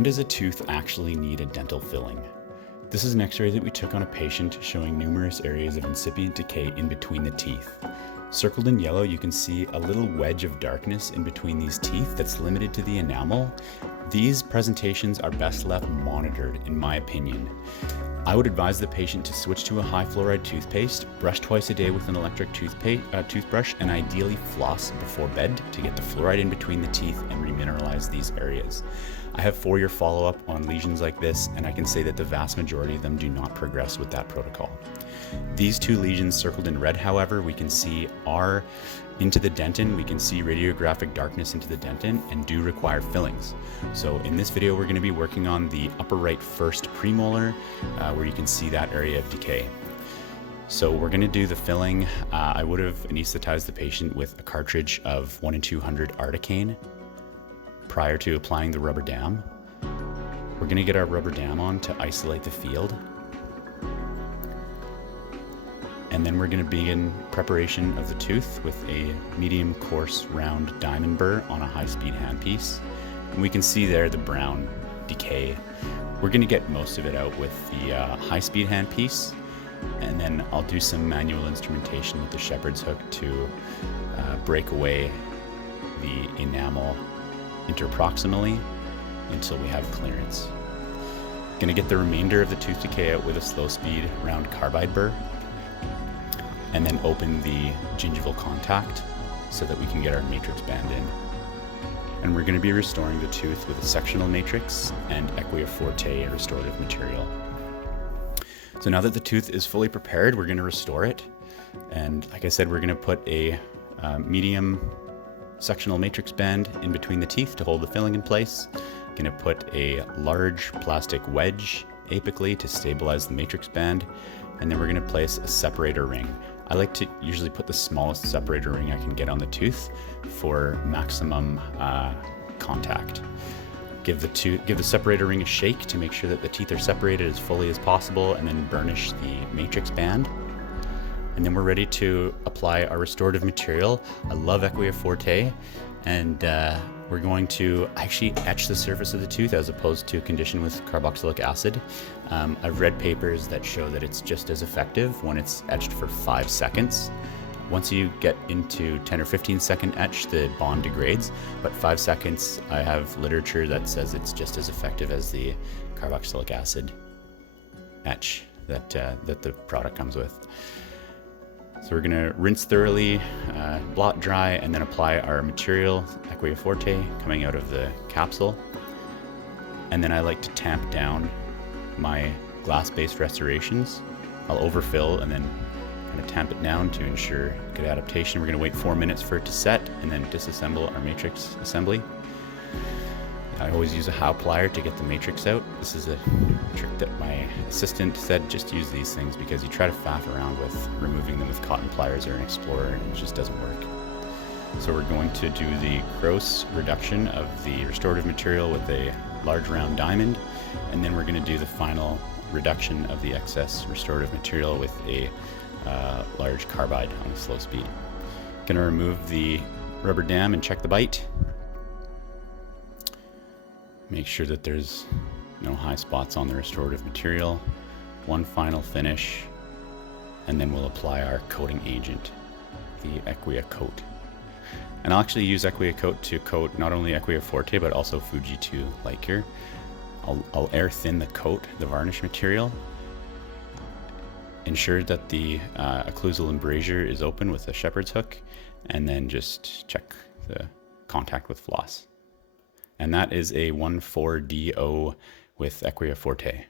When does a tooth actually need a dental filling? This is an x-ray that we took on a patient showing numerous areas of incipient decay in between the teeth. Circled in yellow, you can see a little wedge of darkness in between these teeth that's limited to the enamel. These presentations are best left monitored, in my opinion. I would advise the patient to switch to a high fluoride toothpaste, brush twice a day with an electric toothbrush, and ideally floss before bed to get the fluoride in between the teeth and remineralize these areas. I have 4-year follow-up on lesions like this, and I can say that the vast majority of them do not progress with that protocol. These 2 lesions circled in red, however, we can see are into the dentin. We can see radiographic darkness into the dentin and do require fillings. So in this video, we're going to be working on the upper right first premolar, where you can see that area of decay. So we're going to do the filling. I would have anesthetized the patient with a cartridge of 1 in 200 articaine prior to applying the rubber dam. We're going to get our rubber dam on to isolate the field. And then we're going to begin preparation of the tooth with a medium coarse round diamond burr on a high-speed handpiece. And we can see there the brown decay. We're going to get most of it out with the high-speed handpiece, and then I'll do some manual instrumentation with the shepherd's hook to break away the enamel interproximally until we have clearance. Going to get the remainder of the tooth decay out with a slow-speed round carbide burr, and then open the gingival contact so that we can get our matrix band in. And we're going to be restoring the tooth with a sectional matrix and Equia Forte restorative material. So now that the tooth is fully prepared, we're going to restore it. And like I said, we're going to put a medium sectional matrix band in between the teeth to hold the filling in place. Going to put a large plastic wedge apically to stabilize the matrix band. And then we're going to place a separator ring. I like to usually put the smallest separator ring I can get on the tooth for maximum contact. Give the separator ring a shake to make sure that the teeth are separated as fully as possible, and then burnish the matrix band. And then we're ready to apply our restorative material. I love Equia Forte, and we're going to actually etch the surface of the tooth as opposed to condition with carboxylic acid. I've read papers that show that it's just as effective when it's etched for 5 seconds. Once you get into 10 or 15 second etch, the bond degrades, but 5 seconds, I have literature that says it's just as effective as the carboxylic acid etch that the product comes with. So we're gonna rinse thoroughly, blot dry, and then apply our material, Equia Forte, coming out of the capsule. And then I like to tamp down my glass-based restorations. I'll overfill and then kind of tamp it down to ensure good adaptation. We're gonna wait 4 minutes for it to set and then disassemble our matrix assembly. I always use a Howe plier to get the matrix out. This is a trick that my assistant said, just use these things because you try to faff around with removing them with cotton pliers or an Explorer and it just doesn't work. So we're going to do the gross reduction of the restorative material with a large round diamond, and then we're going to do the final reduction of the excess restorative material with a large carbide on a slow speed. Going to remove the rubber dam and check the bite. Make sure that there's no high spots on the restorative material. One final finish, and then we'll apply our coating agent, the Equia Coat. And I'll actually use Equia Coat to coat not only Equia Forte, but also Fuji 2 Light Cure. I'll air thin the coat, the varnish material. Ensure that the occlusal embrasure is open with a shepherd's hook, and then just check the contact with floss. And that is a 1,4-DO with Equia Forte.